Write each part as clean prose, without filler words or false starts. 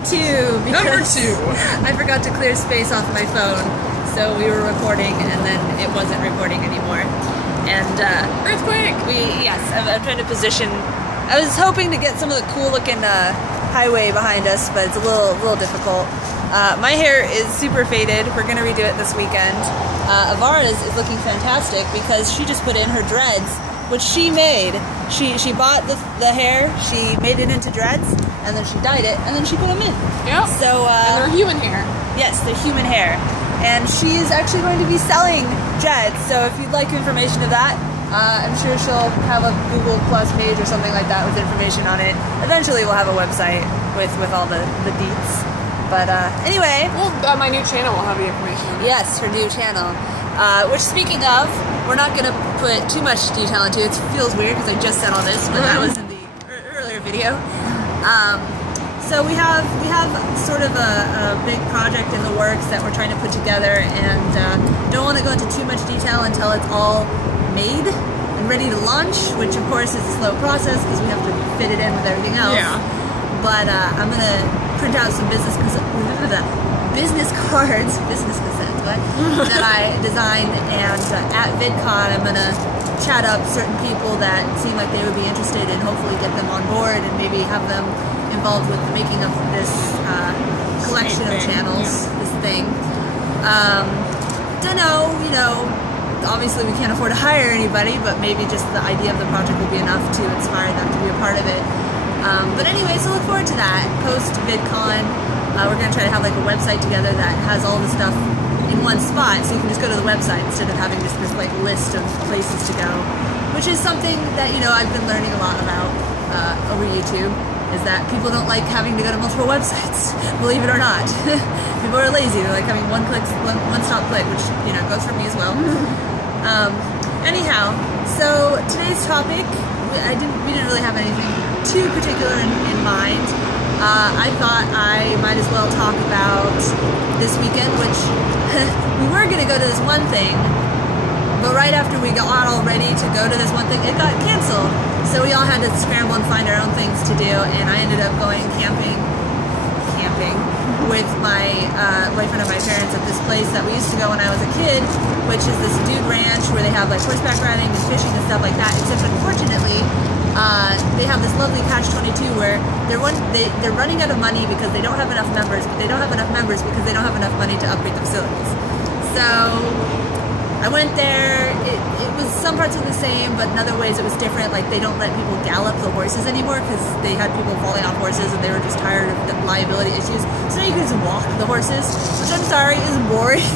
2. Number 2. I forgot to clear space off my phone, so we were recording and then it wasn't recording anymore. And earthquake. I'm trying to position. I was hoping to get some of the cool looking highway behind us, but it's a little difficult. My hair is super faded. We're gonna redo it this weekend. Avara's is looking fantastic because she just put in her dreads, which she made. She bought the hair, she made it into dreads, and then she dyed it, and then she put them in. Yep. So and they're human hair. Yes, they're human hair. And she is actually going to be selling dreads. So if you'd like information of that, I'm sure she'll have a Google Plus page or something like that with information on it. Eventually we'll have a website with all the deets. But anyway. Well, my new channel will have the information. Yes, her new channel. Which, speaking of, we're not going to put too much detail into it. It feels weird because I just said all this, but that was in the earlier video. So we have sort of a big project in the works that we're trying to put together, and don't want to go into too much detail until it's all made and ready to launch, which of course is a slow process because we have to fit it in with everything else. Yeah. But I'm going to print out some business cards, that I designed, and at VidCon I'm going to chat up certain people that seem like they would be interested and hopefully get them on board and maybe have them involved with the making of this collection of channels, this thing. Don't know, obviously we can't afford to hire anybody, but maybe just the idea of the project will be enough to inspire them to be a part of it. But anyway, so look forward to that. Post VidCon, we're going to try to have like a website together that has all the stuff in one spot, so you can just go to the website instead of having just this like list of places to go, which is something that I've been learning a lot about over YouTube, is that people don't like having to go to multiple websites, believe it or not. People are lazy, they're like having one-stop click, which goes for me as well. Anyhow, so today's topic, we didn't really have anything too particular in mind. I thought I might as well talk about this weekend, which we were going to go to this one thing, but right after we got all ready to go to this one thing, it got canceled. So we all had to scramble and find our own things to do, and I ended up going camping with my boyfriend and my parents at this place that we used to go when I was a kid, which is this dude ranch where they have like horseback riding and fishing and stuff like that, except unfortunately they have this lovely catch-22 where they're running out of money because they don't have enough members, but they don't have enough members because they don't have enough money to upgrade the facilities. So I went there. It was, some parts were the same, but in other ways it was different. Like, they don't let people gallop the horses anymore because they had people falling off horses and they were just tired of the liability issues. So now you can just walk the horses, which I'm sorry is boring.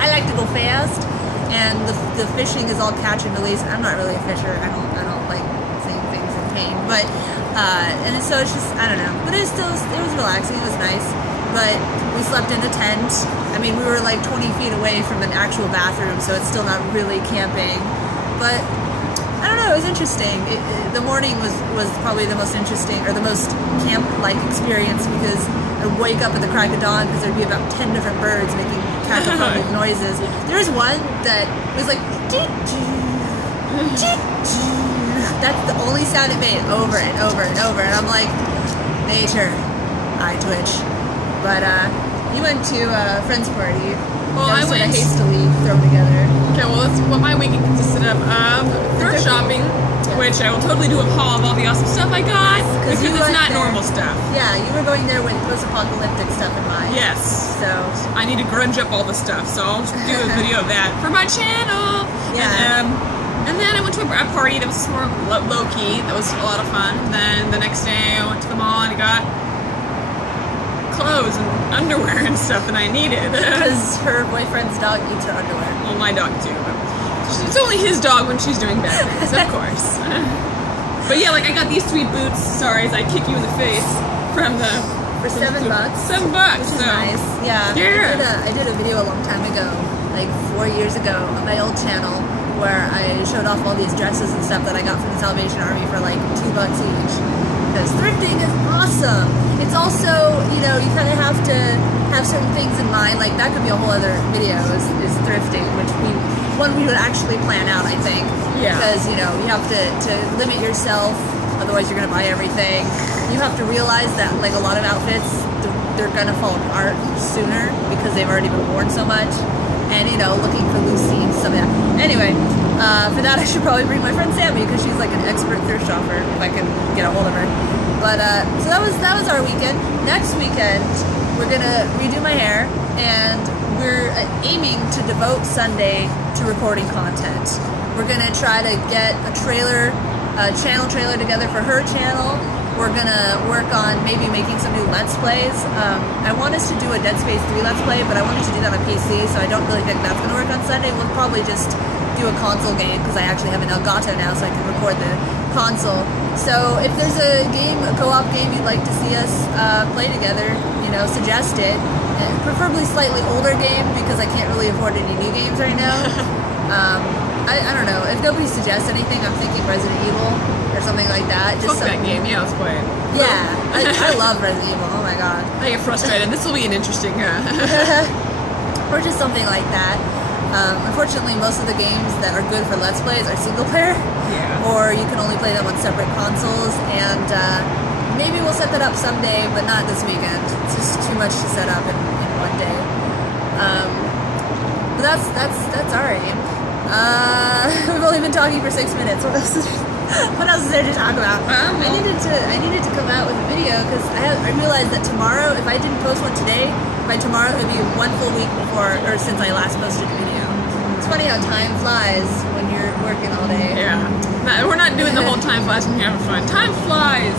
I like to go fast, and the fishing is all catch and release. I'm not really a fisher. I don't like seeing things in pain, but and so it's just, I don't know. But it was relaxing. It was nice. But we slept in a tent. I mean, we were like 20 feet away from an actual bathroom, so it's still not really camping. But I don't know, it was interesting. The morning was probably the most interesting, or the most camp-like experience, because I'd wake up at the crack of dawn because there'd be about 10 different birds making cacophonic noises. There was one that was like, that's the only sound it made, over and over and over. And I'm like, nature, I twitch. But you went to a friend's party. Well, I went hastily thrown together. Okay, well, that's what my weekend consisted of. Thrift shopping, which I will totally do a haul of all the awesome stuff I got, because it's not normal stuff. Yeah, you were going there with post-apocalyptic stuff in mind. Yes. So I need to grunge up all the stuff, so I'll do a video of that for my channel. Yeah. And then I went to a party that was more low-key. That was a lot of fun. Then the next day I went to the mall and I got clothes and underwear and stuff that I needed. Because her boyfriend's dog eats her underwear. Well, my dog too. But it's only his dog when she's doing bad things, of course. But yeah, like I got these sweet boots. Sorry, as I kick you in the face from the for $7. $7, which is nice. Yeah. Yeah. I did a video a long time ago, like 4 years ago, on my old channel, where I showed off all these dresses and stuff that I got from the Salvation Army for like $2 each. Because thrifting is awesome. It's also, you kind of have to have certain things in mind. Like, that could be a whole other video, is thrifting, which we would actually plan out, I think. Yeah. Because, you have to limit yourself otherwise you're gonna buy everything. You have to realize that like a lot of outfits, they're gonna fall apart sooner because they've already been worn so much. And you know, looking for loose seams, stuff like that. Anyway, for that I should probably bring my friend Sammy because she's like an expert thrift shopper if I can get a hold of her. But so that was our weekend. Next weekend we're gonna redo my hair, and we're aiming to devote Sunday to recording content. We're gonna try to get a channel trailer together for her channel. We're gonna work on maybe making some new Let's Plays. I want us to do a Dead Space 3 Let's Play, but I wanted to do that on PC, so I don't really think that's gonna work on Sunday. We'll probably just do a console game, because I actually have an Elgato now, so I can record the console. So if there's a game, a co-op game you'd like to see us play together, you know, suggest it. And preferably slightly older game, because I can't really afford any new games right now. I don't know. If nobody suggests anything, I'm thinking Resident Evil or something like that. Just that game, yeah, let's play it. Yeah, I love Resident Evil. Oh my god. I get frustrated. This will be an interesting. Or just something like that. Unfortunately, most of the games that are good for Let's Plays are single player. Yeah. Or you can only play them on separate consoles. And maybe we'll set that up someday, but not this weekend. It's just too much to set up in one day. But that's our aim. We've only been talking for 6 minutes. What else is there to talk about? I needed to come out with a video because I realized that tomorrow, if I didn't post one today, by tomorrow it would be 1 full week since I last posted a video. It's funny how time flies when you're working all day. Yeah, we're not doing the whole time flies when you're having fun. Time flies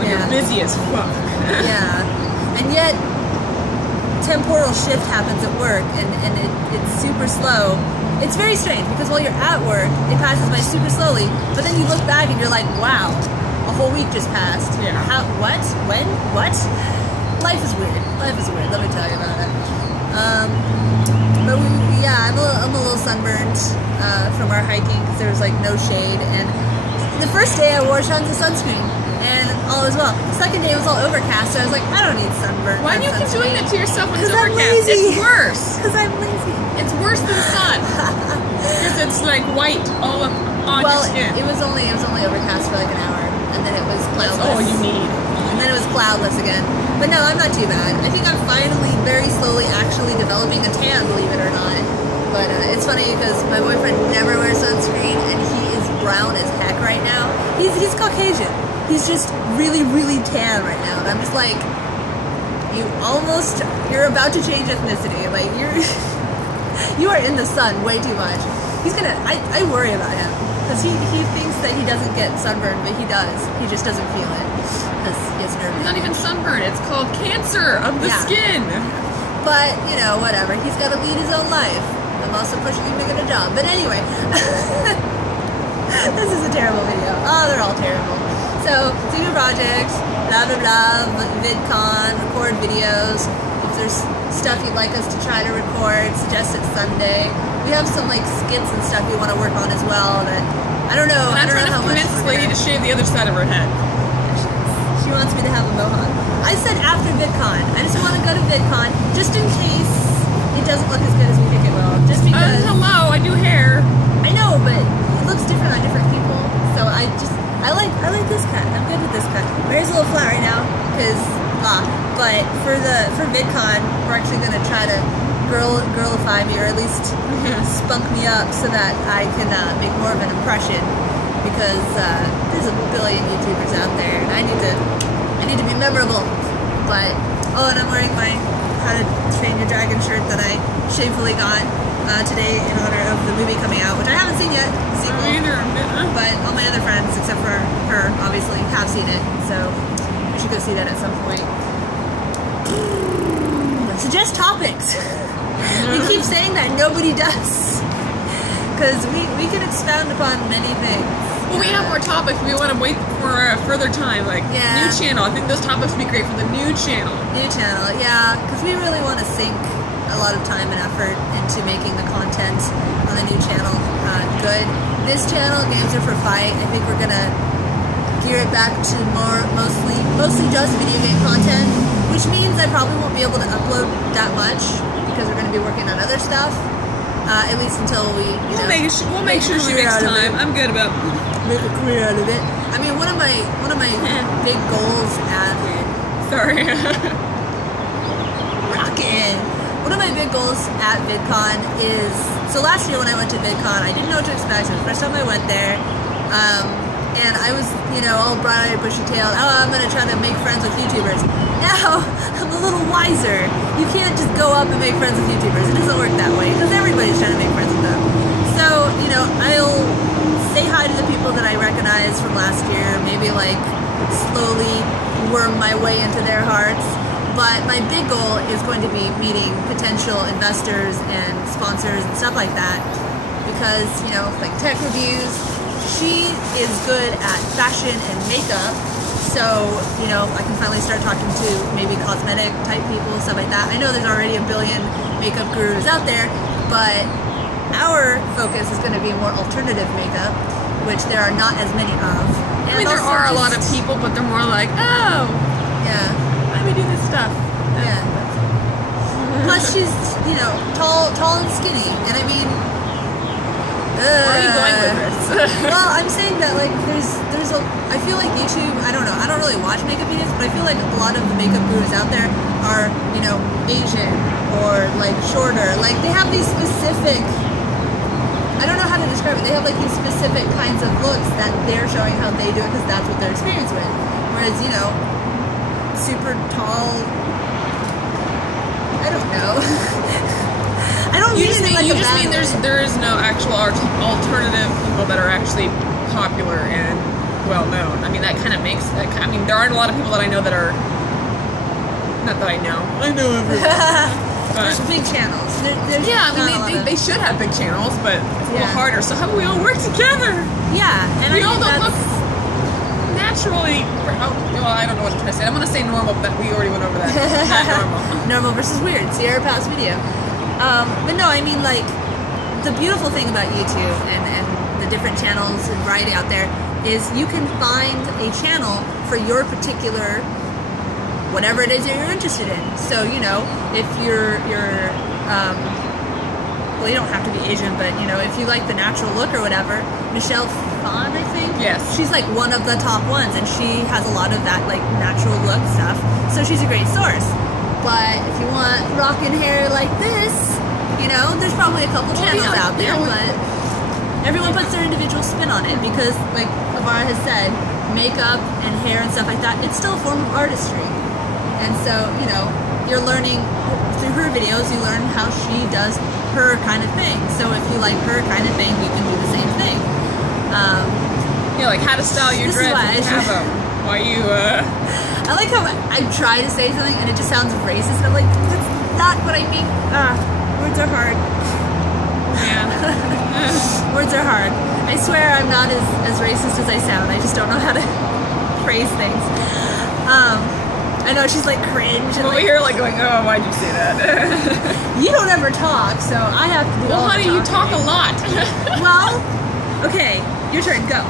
when you're busy as fuck. Yeah, and yet temporal shift happens at work, and it's super slow. It's very strange because while you're at work, it passes by super slowly, but then you look back and you're like, wow, a whole week just passed. Yeah. How? What? When? What? Life is weird. Life is weird. Let me tell you about it. But yeah, I'm a little sunburned from our hiking because there was like no shade, and the first day I wore tons of sunscreen, and all was well. The second day it was all overcast, so I was like, I don't need sunburn. Why do you keep doing that to yourself when it's I'm overcast? lazy. It's worse. Because I'm lazy. It's worse than sun. Because it's like white all up on your skin. It was only overcast for like an hour, and then it was cloudless. That's all you need. And then it was cloudless again. But no, I'm not too bad. I think I'm finally, very slowly, actually developing a tan, believe it or not. But it's funny because my boyfriend never wears sunscreen, and he is brown as heck right now. He's Caucasian. He's just really, really tan right now, and I'm just like, you're about to change ethnicity. Like you are in the sun way too much. I worry about him because he thinks that he doesn't get sunburned, but he does. He just doesn't feel it because he has nerve. It's not even sunburn. It's called cancer of the skin. But you know, whatever. He's got to lead his own life. I'm also pushing him to get a job. But anyway, this is a terrible video. Oh, they're all terrible. So, do your projects, blah blah blah, VidCon, record videos. If there's stuff you'd like us to try to record, suggest it Sunday. We have some like skits and stuff we want to work on as well that, I don't know. I'm trying to convince this lady to shave the other side of her head. She wants me to have a mohawk. I said after VidCon. I just want to go to VidCon, just in case it doesn't look as good as we think it will. Just because. Hello, I do hair. I know, but it looks different on different people. So I like this cut. I'm good with this cut. My hair's a little flat right now because but for VidCon, we're actually gonna try to girlify me, or at least spunk me up so that I can make more of an impression, because there's a billion YouTubers out there, and I need to be memorable. But and I'm wearing my How to Train Your Dragon shirt that I shamefully got today in honor of the movie coming out, which I haven't seen yet, the sequel. But all my other friends, except for her, obviously have seen it, so we should go see that at some point. Suggest topics. You keep saying that, nobody does. Because we can expound upon many things. Well, we have more topics. We want to wait for further time, like new channel. I think those topics would be great for the new channel. New channel, yeah, because we really want to sink a lot of time and effort into making the content on the new channel good. This channel, Games Are for Fight, I think we're gonna gear it back to mostly just video game content, which means I probably won't be able to upload that much because we're gonna be working on other stuff. at least until we, We'll make sure she makes time. I'm good about make a career out of it. I mean, one of my big goals at rockin'. One of my big goals at VidCon is, so last year when I went to VidCon, I didn't know what to expect. It was the first time I went there. And I was, all bright-eyed, bushy-tailed. Oh, I'm going to try to make friends with YouTubers. Now, I'm a little wiser. You can't just go up and make friends with YouTubers. It doesn't work that way, because everybody's trying to make friends with them. So, I'll say hi to the people that I recognize from last year, maybe, slowly worm my way into their hearts. But my big goal is going to be meeting potential investors and sponsors and stuff like that. Because, tech reviews, she is good at fashion and makeup, so, I can finally start talking to maybe cosmetic type people, stuff like that. I know there's already a billion makeup gurus out there, but our focus is going to be more alternative makeup, which there are not as many of. And I mean, there are a lot of people, but they're more like, oh, yeah, let me do this stuff. Yeah. Plus, she's, tall and skinny, and I mean, where are you going with this? Well, I'm saying that there's I feel like YouTube, I don't know, I don't really watch makeup videos, but I feel like a lot of the makeup gurus out there are, Asian or shorter. They have these specific, I don't know how to describe it, they have these specific kinds of looks that they're showing how they do it because that's what they're experienced with. Whereas, super tall, I don't know. I don't You just mean there is no actual alternative people that are actually popular and well known. I mean, that kind of makes that. I mean, there aren't a lot of people that I know that are. Not that I know. I know everyone. There's big channels. Yeah, I mean, they should have big channels, but it's a little harder. So how do we all work together? Yeah, and we all don't look naturally. Well, I don't know what I'm trying to say. I'm going to say normal, but we already went over that. Not normal. Normal versus weird. Sierra past video. But no, I mean, the beautiful thing about YouTube and the different channels and variety out there is you can find a channel for your particular whatever it is that you're interested in. So, if you're well, you don't have to be Asian, but, if you like the natural look or whatever, Michelle Phan, I think? Yes. She's, one of the top ones, and she has a lot of that, natural look stuff. So she's a great source. But if you want rockin' hair like this, there's probably a couple channels out there, but everyone puts their individual spin on it because, like Avara has said, makeup and hair and stuff like that, it's still a form of artistry. And so, you're learning through her videos, you learn how she does her kind of thing. So if you like her kind of thing, you can do the same thing. How to style your dreads if you have them. Why you, I like how I try to say something and it just sounds racist. I'm like, that's not what I mean. Words are hard. Yeah. Words are hard. I swear I'm not as racist as I sound. I just don't know how to phrase things. I know she's cringe. And over here going, oh, why'd you say that? You don't ever talk, so I have to do all the honey, you talk a lot. Well, okay, your turn, go.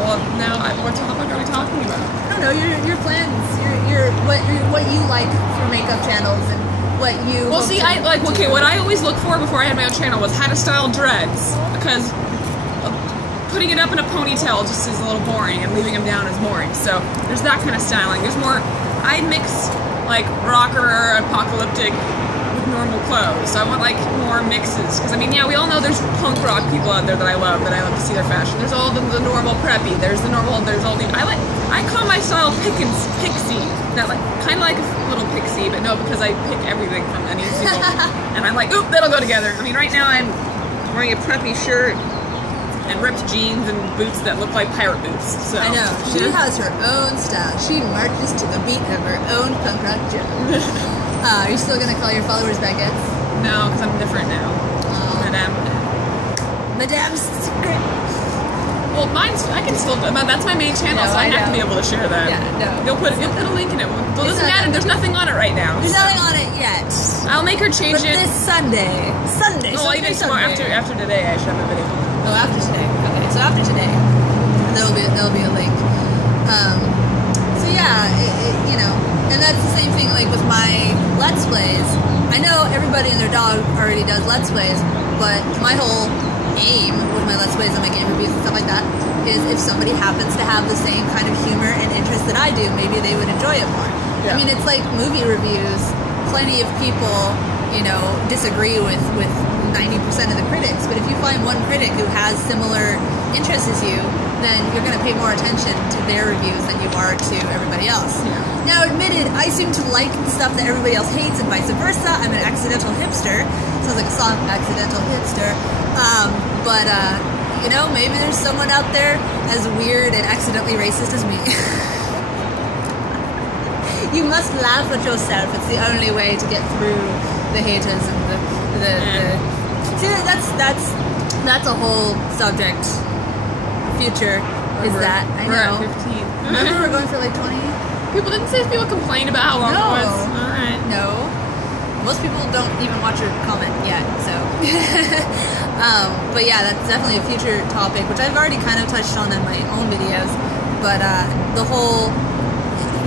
Well, now, what topic are we talking about? I don't know, your plans, what you like for makeup channels and what you... Well, see, what I always look for before I had my own channel was how to style dreads, because putting it up in a ponytail just is a little boring, and leaving them down is boring, so there's that kind of styling. There's more... I mix, rocker, apocalyptic with normal clothes, so I want, more mixes, because, I mean, yeah, we all know there's punk rock people out there that I love to see their fashion. There's all the normal preppy, there's all the... I call my style pixie, not kind of like a little pixie, but no, because I pick everything from any single, and I'm like, oop, that'll go together. I mean, right now I'm wearing a preppy shirt and ripped jeans and boots that look like pirate boots. So I know. She has her own style. She marches to the beat of her own punk rock drum. Are you still going to call your followers baguettes? No, because I'm different now. Madame's secret. Well, I can still, that's my main channel, so I have to be able to share that. Yeah, no. You'll put a link in it. Well, it doesn't matter. There's nothing on it right now. There's nothing on it yet. I'll make her change it. This Sunday. Well, even tomorrow, after today, I should have a video. Oh, after today. Okay, so after today, there'll be a link. So yeah, and that's the same thing with my Let's Plays. I know everybody and their dog already does Let's Plays, But my whole aim with my Let's Plays and my game reviews and stuff like that is if somebody happens to have the same kind of humor and interest that I do, maybe they would enjoy it more. Yeah. I mean, it's like movie reviews. Plenty of people, you know, disagree with 90% of the critics, but if you find one critic who has similar interests as you, then you're going to pay more attention to their reviews than you are to everybody else. Yeah. Now, admitted, I seem to like stuff that everybody else hates and vice versa. I'm an accidental hipster. Sounds like a song, accidental hipster. But you know, maybe there's someone out there as weird and accidentally racist as me. You must laugh at yourself. It's the only way to get through the haters and the See, that's a whole subject. Future is that I know. We're at 15. Remember, we're going for like 20. People didn't say people complained about how long it was. All right. No. Most people don't even watch your comment yet, so. But yeah, that's definitely a future topic, which I've already kind of touched on in my own videos. But the whole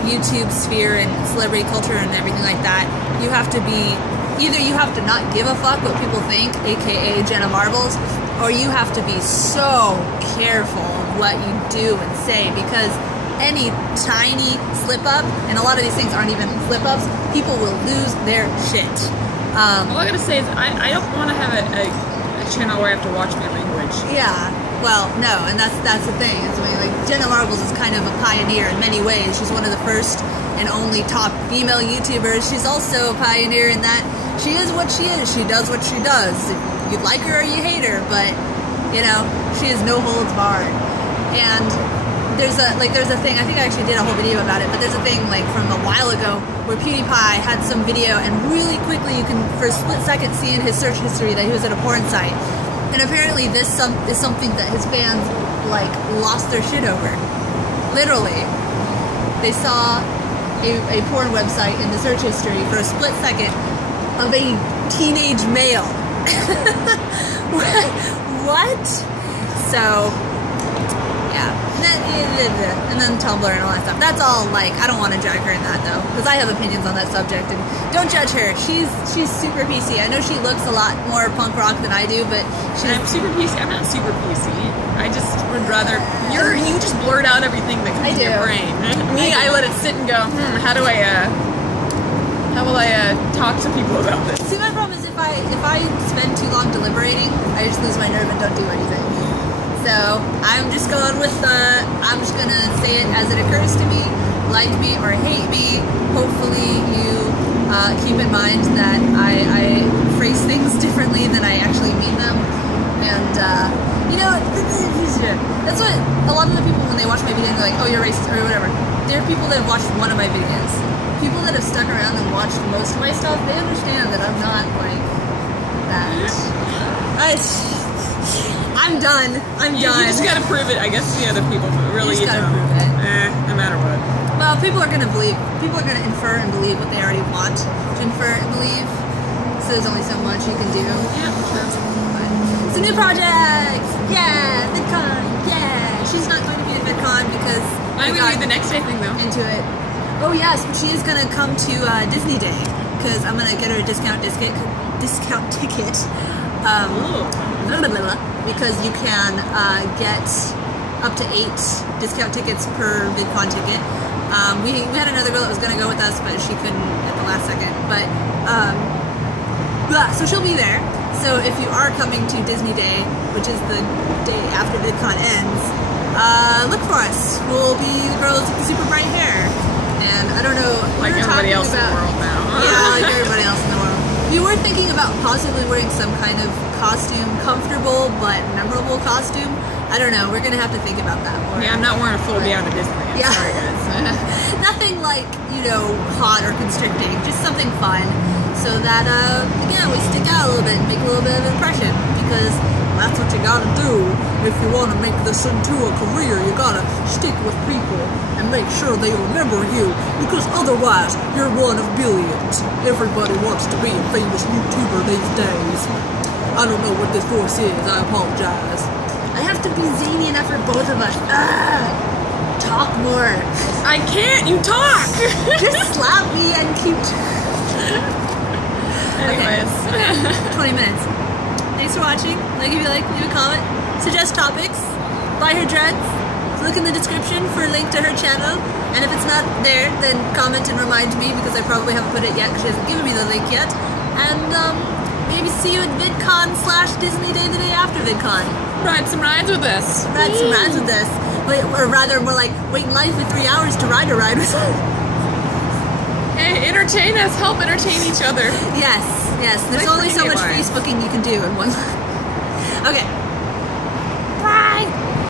YouTube sphere and celebrity culture and everything like that, you have to be, either you have to not give a fuck what people think, aka Jenna Marbles, or you have to be so careful of what you do and say, because any tiny slip up, and a lot of these things aren't even slip ups, people will lose their shit. All I gotta say is I don't want to have a channel where I have to watch my language. Yeah, well, no, and that's the thing. It's like Jenna Marbles is kind of a pioneer in many ways. She's one of the first and only top female YouTubers. She's also a pioneer in that she is what she is. She does what she does. You like her or you hate her, but you know, she has no holds barred. And there's a thing, I think I actually did a whole video about it, but there's a thing like from a while ago where PewDiePie had some video, and really quickly you can for a split second see in his search history that he was at a porn site. And apparently this is something that his fans like lost their shit over. Literally. They saw a porn website in the search history for a split second of a teenage male. What? So, yeah. And then Tumblr and all that stuff. That's all, like, I don't want to drag her in that, though, because I have opinions on that subject, and don't judge her. She's super PC. I know she looks a lot more punk rock than I do, but she's... I'm super PC. I'm not super PC. I just would rather... You just blurt out everything that comes in your brain. Me, I let it sit and go, how will I talk to people about this? See, my problem is if I spend too long deliberating, I just lose my nerve and don't do anything. So I'm just going with I'm just gonna say it as it occurs to me, like me or hate me. Hopefully you keep in mind that I phrase things differently than I actually mean them. And you know, that's what a lot of the people, when they watch my videos, they're like, oh, you're racist or whatever. There are people that have watched one of my videos. People that have stuck around and watched most of my stuff, they understand that I'm not like that. I'm done. You just gotta prove it, I guess, to the other people, but really you gotta don't. prove it. No matter what. Well, people are gonna infer and believe what they already want to infer and believe. So there's only so much you can do. Yeah, true. It's a new project! Yeah! VidCon! Yeah! She's not going to be at VidCon because I'm gonna be the next day thing though. Into it. Oh yes, but she is gonna come to Disney Day because I'm gonna get her a discount ticket. Because you can get up to 8 discount tickets per VidCon ticket. We had another girl that was gonna go with us, but she couldn't at the last second. But so she'll be there. So if you are coming to Disney Day, which is the day after VidCon ends, look for us. We'll be the girls with the super bright hair. And I don't know, like everybody else in the world now. Yeah, like everybody else in the world. We were thinking about possibly wearing some kind of costume, comfortable but memorable costume. I don't know, we're gonna have to think about that more. Yeah, I'm not wearing a full gown to Disneyland. Yeah. Sorry guys. Nothing like, you know, hot or constricting, just something fun. So that, again, we stick out a little bit and make a little bit of an impression, because that's what you gotta do if you want to make this into a career. You gotta stick with people and make sure they remember you, because otherwise you're one of billions. Everybody wants to be a famous YouTuber these days. I don't know what this voice is, I apologize. I have to be zany enough for both of us. Talk more. I can't, you talk! Just slap me and keep... Anyways. Okay. 20 minutes. Thanks for watching. Like if you like, leave a comment. Suggest topics. Buy her dreads. Look in the description for a link to her channel. And if it's not there, then comment and remind me because I probably haven't put it yet because she hasn't given me the link yet. And maybe see you at VidCon / Disney Day the day after VidCon. Ride some rides with us. Ride some rides with us. Or rather, more like wait in line for 3 hours to ride a ride with us. Hey, entertain us. Help entertain each other. Yes, yes. There's Like only so much Disney wise. Facebooking you can do in one. Okay. Bye.